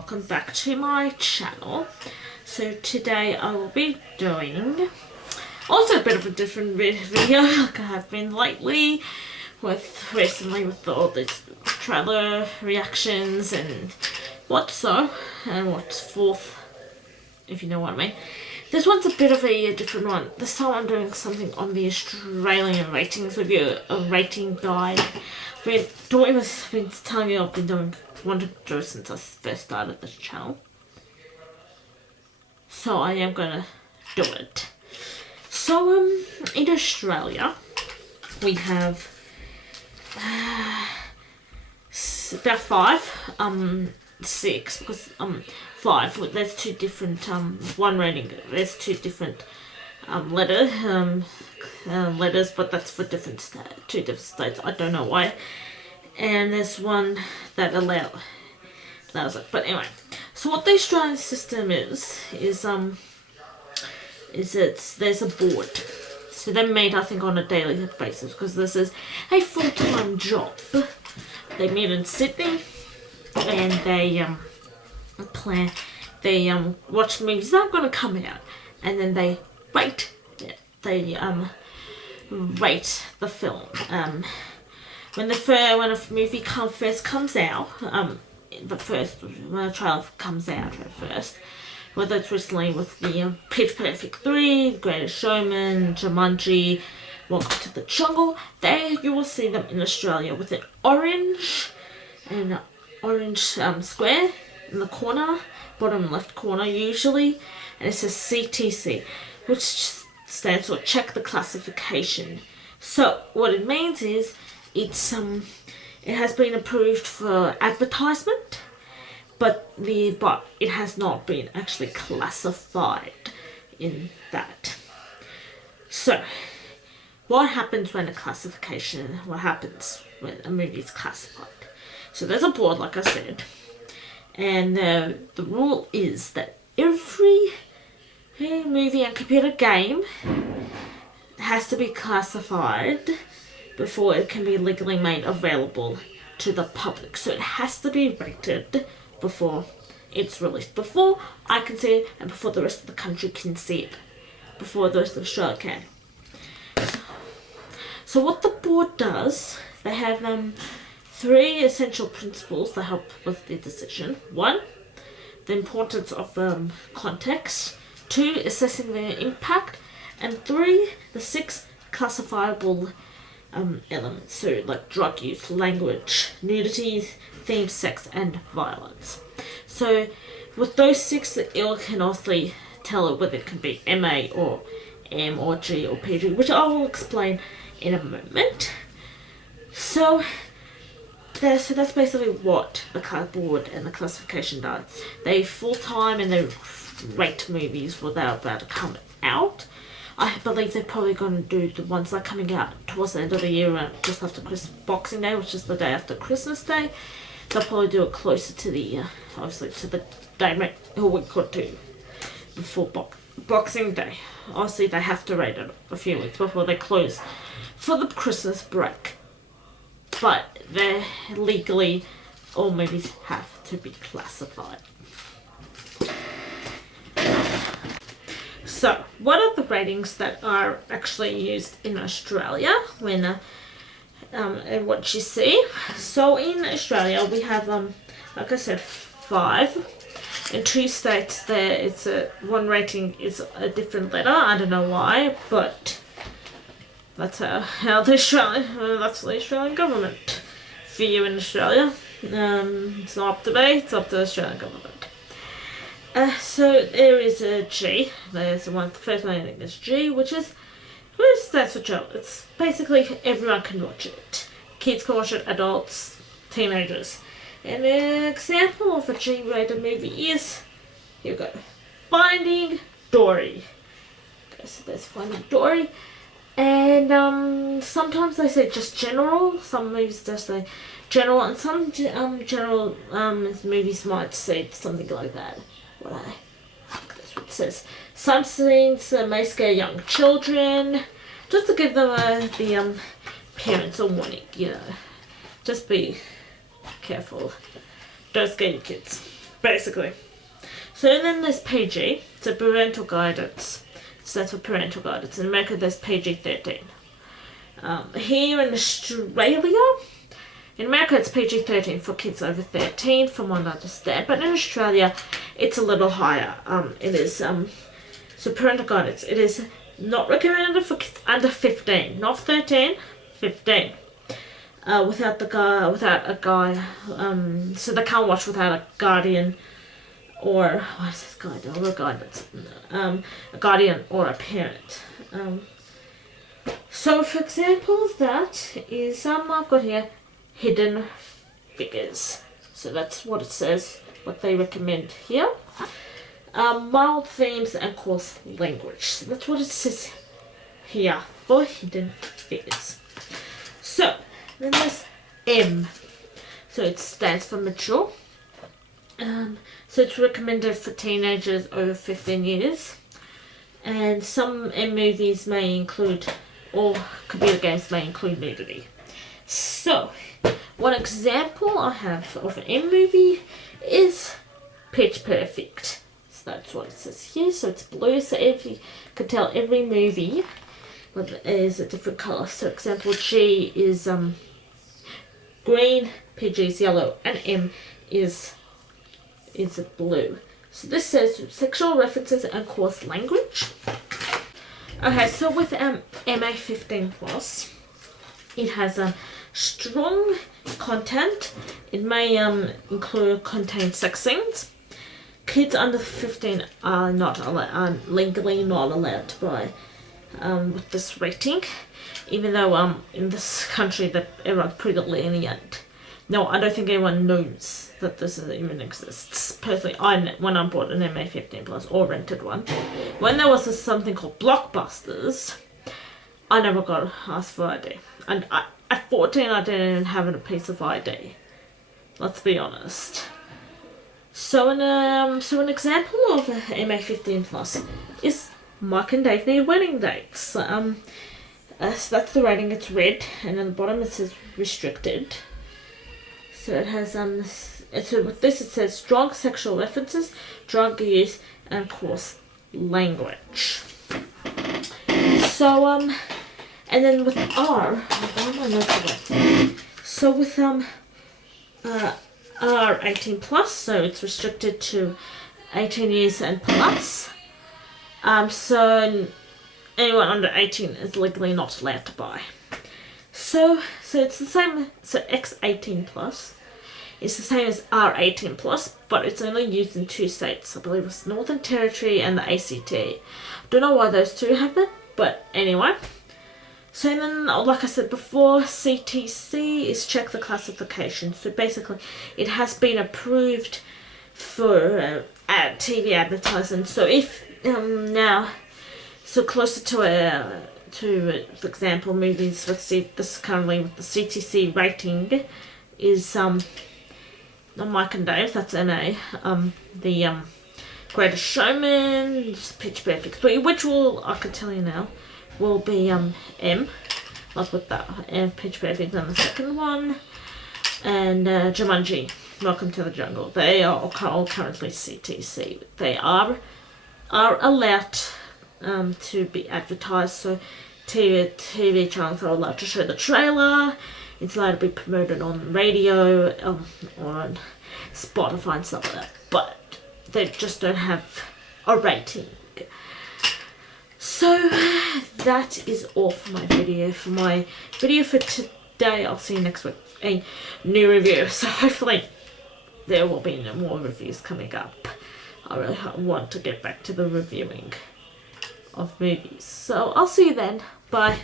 welcome back to my channel. So today I will be doing also a bit of a different video like I have been lately recently with all these trailer reactions and what's forth, if you know what I mean. This one's a bit of a different one. This time I'm doing something on the Australian ratings review, a rating guide. I've been telling you wanted to do it since I first started this channel. So I am gonna do it. So in Australia we have about six, because five, there's two different one rating, there's two different letters, but that's for two different states. I don't know why. And there's one that allows it. But anyway, so what the Australian system is there's a board. So they meet, I think, on a daily basis, because this is a full-time job. They meet in Sydney, and they watch movies that are going to come out, and then they rate it. They rate the film. When a movie first comes out, when a trailer comes out at first, whether it's recently with the Pitch Perfect 3, Greatest Showman, Jumanji, Welcome to the Jungle, you will see them in Australia with an orange square in the corner, bottom left corner usually, and it says CTC, which stands for Check the Classification. So what it means is it has been approved for advertisement, but it has not been actually classified in that. So what happens when what happens when a movie is classified? So there's a board, like I said, and the rule is that every movie and computer game has to be classified before it can be legally made available to the public. So it has to be rated before it's released, before I can see it and before the rest of the country can see it, before the rest of Australia can. So what the board does, they have three essential principles that help with the decision. 1, the importance of context. 2, assessing the impact. And 3, the 6 classifiable elements. So like drug use, language, nudity, themes, sex, and violence. So with those 6, it can also tell whether it can be MA or M or G or PG, which I will explain in a moment. So that's basically what the board and the classification does. They full-time and they rate movies for they're about to come out. I believe they're probably going to do the ones that are coming out towards the end of the year, just after Boxing Day, which is the day after Christmas Day. They'll probably do it closer to the, obviously, to the day, a week or two before Boxing Day. Obviously, they have to rate it a few weeks before they close for the Christmas break. But legally, all movies have to be classified. So, what are the ratings that are actually used in Australia when and what you see? So in Australia we have like I said, 5. In 2 states there it's one rating is a different letter. I don't know why, but that's how the that's the Australian government for you in Australia. It's not up to me, it's up to the Australian government. So there is a G. There's the first one I think is G, which stands for child. It's basically everyone can watch it. Kids can watch it, adults, teenagers. And an example of a G-rated movie is, here we go, Finding Dory. Okay, so there's Finding Dory. And sometimes they say just general. Some movies just say general, and some general movies might say something like that. That's what it says. Some scenes may scare young children, just to give them the parents a warning. Just be careful. Don't scare your kids. basically. So then there's PG, so parental guidance. So that's for parental guidance. In America, there's PG-13. Here in Australia, in America it's PG-13 for kids over 13, from what I understand. But in Australia, it's a little higher. It is so parental guidance. It is not recommended for kids under 15, not 13, 15. Without a guy. So they can't watch without a guardian. Or what is this guardian or a guidance? A guardian or a parent. So for example, that is I've got here Hidden Figures. So that's what it says. What they recommend here. Mild themes and coarse language. So that's what it says here for Hidden Figures. So then there's M. So it stands for mature. So it's recommended for teenagers over 15 years. And some M movies may include, or computer games may include nudity. So, one example I have of an M movie is Pitch Perfect. So that's what it says here. So it's blue. So you can tell every movie is a different colour. So example G is green, PG is yellow, and M is blue. So this says sexual references and coarse language. Okay, so with MA15+, it has strong content. It may contain sex scenes. Kids under 15 are legally not allowed to buy with this rating, even though in this country that everyone's pretty lenient. No, I don't think anyone knows that this even exists. Personally, when I bought an MA15+ or rented one, when there was something called Blockbusters, I never got asked for ID. And at 14, I didn't even have a piece of ID. Let's be honest. So an example of MA15+ is Mike and Dave Need Wedding Dates. So that's the rating. It's red, and at the bottom it says restricted. So it has so with this it says strong sexual references, drug use, and coarse language. So and then with R, so with R18+, so it's restricted to 18 years and plus. So anyone under 18 is legally not allowed to buy. So it's the same. So X18+ is the same as R18+, but it's only used in 2 states. I believe it's Northern Territory and the ACT. Don't know why those two have it, but anyway. So then, like I said before, CTC is check the classification. So basically, it has been approved for TV advertising. So if now, so closer to for example, movies. Let's see, this currently with the CTC rating is not Mike and Dave. That's MA. The Greatest Showman, Pitch Perfect 3, which I can tell you now, will be M. Like with that, Pitch Perfect on the second one, and Jumanji, Welcome to the Jungle. They are all currently CTC. They are allowed to be advertised. So TV channels are allowed to show the trailer. It's allowed to be promoted on radio, on Spotify and stuff like that. But they just don't have a rating. So that is all for my video. For today, I'll see you next week. A new review. So hopefully there will be no more reviews coming up. I really want to get back to the reviewing of movies. So I'll see you then. Bye.